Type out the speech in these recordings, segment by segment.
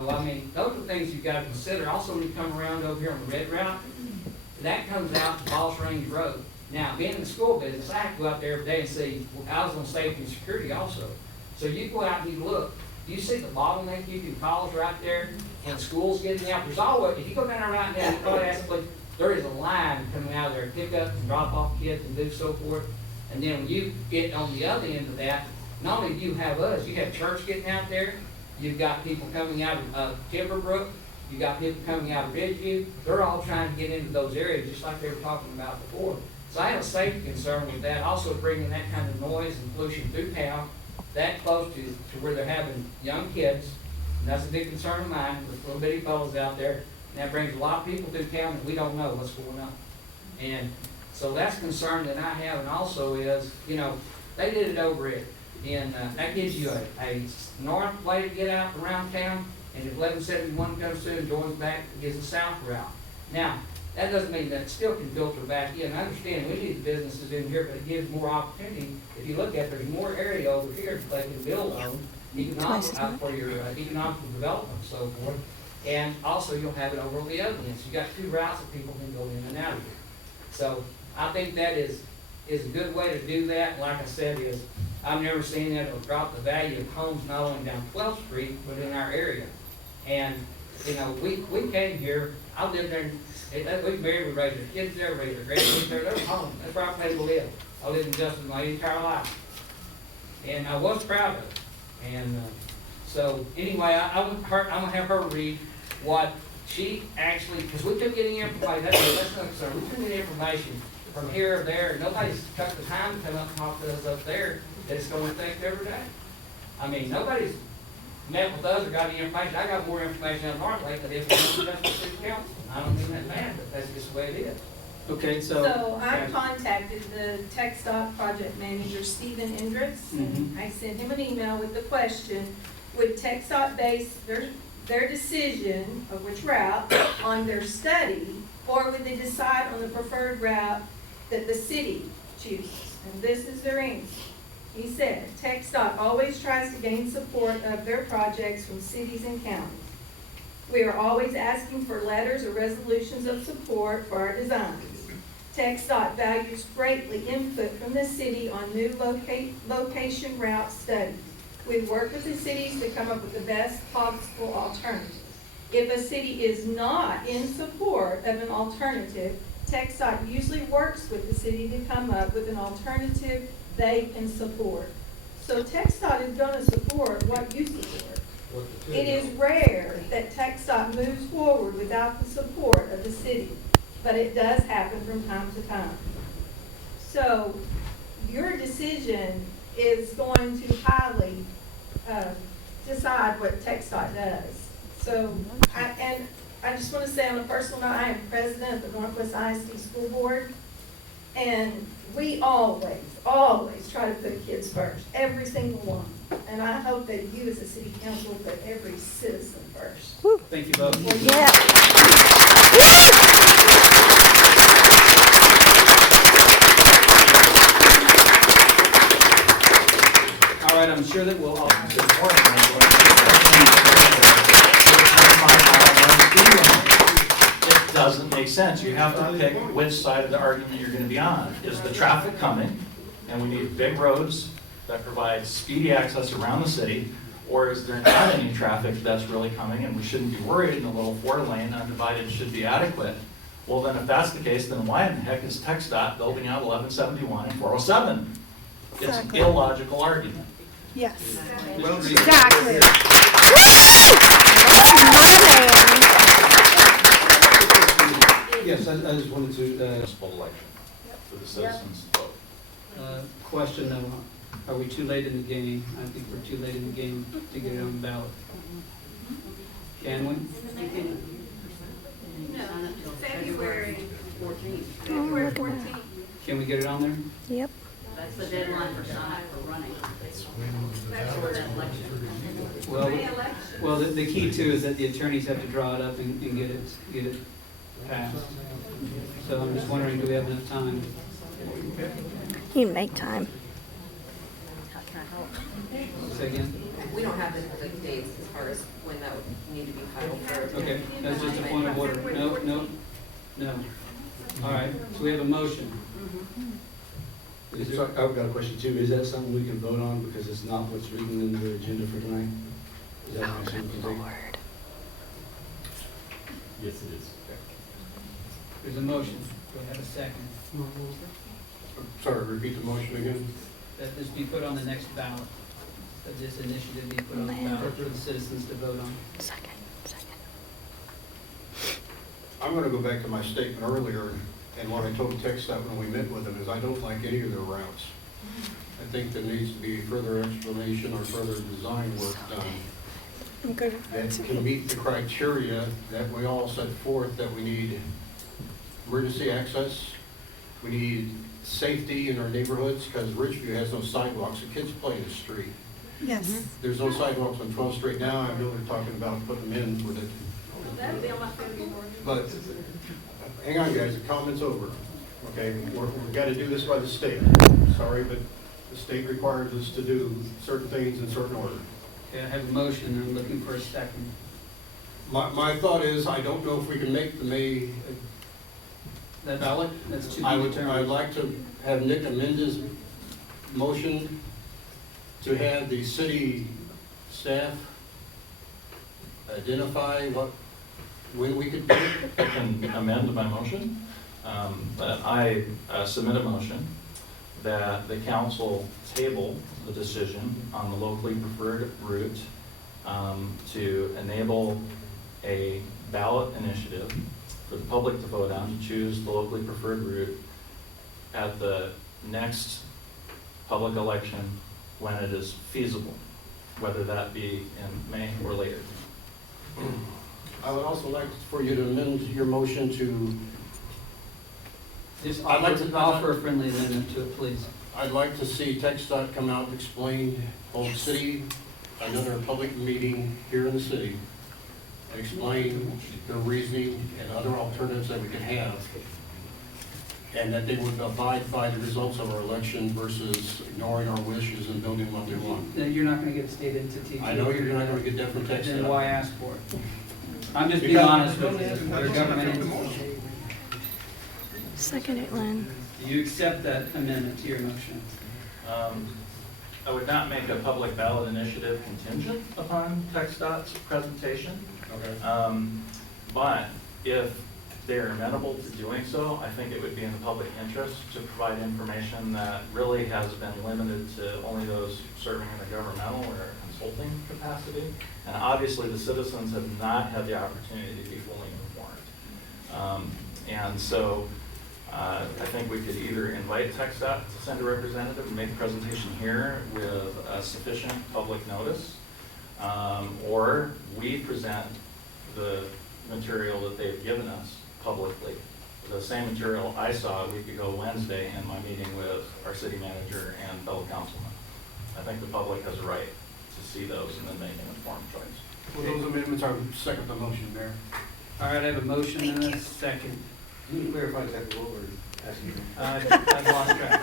Well, I mean, those are things you've got to consider. Also, when you come around over here on the red route, that comes out to Boss Range Road. Now, being in the school business, I have to go out there every day and see, I was on safety and security also. So you go out and you look, you see the bottleneck you can cause right there, and schools getting out. There's always, if you go down there right now, you probably ask, there is a line coming out of there, pick up and drop off kids and do so forth. And then when you get on the other end of that, not only do you have us, you have church getting out there, you've got people coming out of Timberbrook, you've got people coming out of Ridgeview. They're all trying to get into those areas, just like they were talking about before. So I have a safety concern with that, also bringing that kind of noise and pollution through town, that close to where they're having young kids. And that's a big concern of mine, with little bitty fellows out there. And that brings a lot of people through town that we don't know what's going on. And so that's a concern that I have, and also is, you know, they did it over it. And that gives you a north way to get out around town, and if 1171 comes through and joins back, it gives a south route. Now, that doesn't mean that it still can filter back in. I understand we need the businesses in here, but it gives more opportunity. If you look at, there's more area over here that they can build on, for your economical development and so forth. And also you'll have it over on the other end. So you got two routes that people can go in and out of here. So I think that is a good way to do that. Like I said, I've never seen that it'll drop the value of homes not only down 12th Street, but in our area. And, you know, we came here, I lived there, we married, we raised our kids there, raised our grandkids there, they're home. That's where I plan to live. I lived in Justin my entire life. And I was proud of it. And so, anyway, I'm gonna have her read what she actually, because we couldn't get any information, that's not concern, we couldn't get information from here or there, and nobody's took the time to come up and talk to us up there that it's going to affect every day. I mean, nobody's met with us or got any information. I got more information out of North Lake than if it was just the city council. I don't mean that bad, but that's just the way it is. Okay, so I contacted the TXDOT project manager, Stephen Indricks, and I sent him an email with the question, would TXDOT base their decision of which route on their study, or would they decide on the preferred route that the city chooses? And this is their answer. He said, TXDOT always tries to gain support of their projects from cities and counties. We are always asking for letters or resolutions of support for our designs. TXDOT values greatly input from the city on new location route studies. We work with the cities to come up with the best possible alternative. If a city is not in support of an alternative, TXDOT usually works with the city to come up with an alternative they can support. So TXDOT is going to support what you support. It is rare that TXDOT moves forward without the support of the city, but it does happen from time to time. So your decision is going to highly decide what TXDOT does. So, I just want to say on a personal note, I am president of the Northwest ISD School Board, and we always try to put kids first, every single one. And I hope that you as a city council put every citizen first. Woo. Thank you both. Well, Yeah. All right, I'm sure that we'll all. It doesn't make sense. You have to pick which side of the argument you're going to be on. Is the traffic coming, and we need big roads that provide speedy access around the city, or is there not any traffic that's really coming and we shouldn't be worried and the little 4-lane undivided should be adequate? Well, then if that's the case, then why in the heck is TXDOT building out 1171 and 407? It's an illogical argument. Yes. Exactly. Exactly. Yes, I just wanted to, Municipal election for the citizens to vote. Question though, are we too late in the game? I think we're too late in the game to get it on the ballot. Can we? No, February 14th. Oh, February look at 14th. Can we get it on there? Yep. That's the deadline for signing for running. That's for that election. Well, the key too is that the attorneys have to draw it up and get it passed. So I'm just wondering, do we have enough time? You make time. Say again? We don't have specific dates as far as when that would need to be filed for. Okay, that's just a point of order. No. All right, so we have a motion. So I've got a question too. Is that something we can vote on because it's not what's written in the agenda for tonight? Is that an action we can take? Yes, it is. There's a motion. Do I have a second? Sorry, repeat the motion again. That this be put on the next ballot. That this initiative be put on the ballot for the citizens to vote on. I'm gonna go back to my statement earlier, and what I told TXDOT when we met with them is I don't like any of their routes. I think there needs to be further explanation or further design work done that can meet the criteria that we all set forth, that we need emergency access, we need safety in our neighborhoods, because Ridgeview has no sidewalks, the kids play in the street. Yes. There's no sidewalks on 12th Street now, I know they're talking about putting them in with it. That'd be on my favorite board. But, hang on guys, the comment's over, okay? We've got to do this by the state. Sorry, but the state requires us to do certain things in certain order. Okay, I have a motion, and I'm looking for a second. My thought is, I don't know if we can make the May That's ballot. That's to be I'd determined. like to have Nick amend his motion to have the city staff identify when we could do it. I can amend my motion, but I submit a motion that the council table the decision on the locally preferred route to enable a ballot initiative for the public to vote on to choose the locally preferred route at the next public election when it is feasible, whether that be in May or later. I would also like for you to amend your motion to, Just I'd like to- offer a friendly amendment to it, please. I'd like to see TXDOT come out and explain, hold city, another public meeting here in the city, and explain the reasoning and other alternatives that we could have, and that they would abide by the results of our election versus ignoring our wishes and building what they want. Then you're not gonna get state entity. I know you're not gonna get that from TXDOT. Then why ask for it? I'm just being Because- honest with you. Your government entity. Second it, Lynn. Do you accept that amendment to your motion? I would not make a public ballot initiative contingent upon TXDOT's presentation. Okay. But if they're amenable to doing so, I think it would be in the public interest to provide information that really has been limited to only those serving in a governmental or consulting capacity. And obviously, the citizens have not had the opportunity to be fully informed. And so I think we could either invite TXDOT to send a representative and make a presentation here with sufficient public notice, or we present the material that they've given us publicly. The same material I saw a week ago Wednesday in my meeting with our city manager and fellow councilmen. I think the public has a right to see those and then make an informed choice. Well, those amendments are second the motion, Mayor. All right, I have a motion and a second. Can you clarify exactly what we're asking? I've lost track.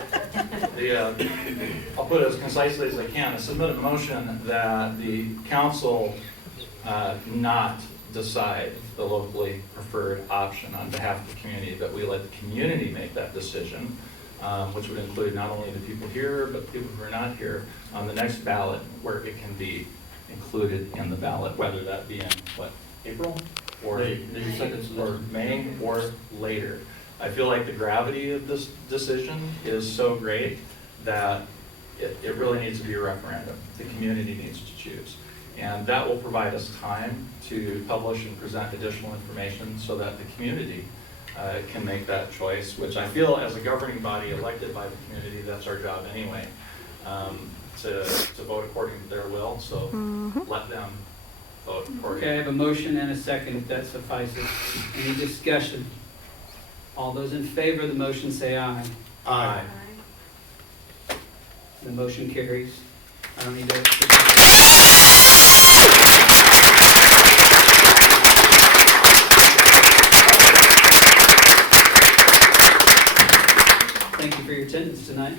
I'll put it as concisely as I can. I submit a motion that the council not decide the locally preferred option on behalf of the community, that we let the community make that decision, which would include not only the people here, but people who are not here, on the next ballot, where it can be included in the ballot, whether that be in, April? Or May or later. I feel like the gravity of this decision is so great that it really needs to be a referendum. The community needs to choose. And that will provide us time to publish and present additional information so that the community can make that choice, which I feel as a governing body elected by the community, that's our job anyway, to vote according to their will. So let them vote according. Okay, I have a motion and a second, if that suffices. Any discussion? All those in favor of the motion say aye. Aye. The motion carries. I don't need to. Thank you for your attendance tonight.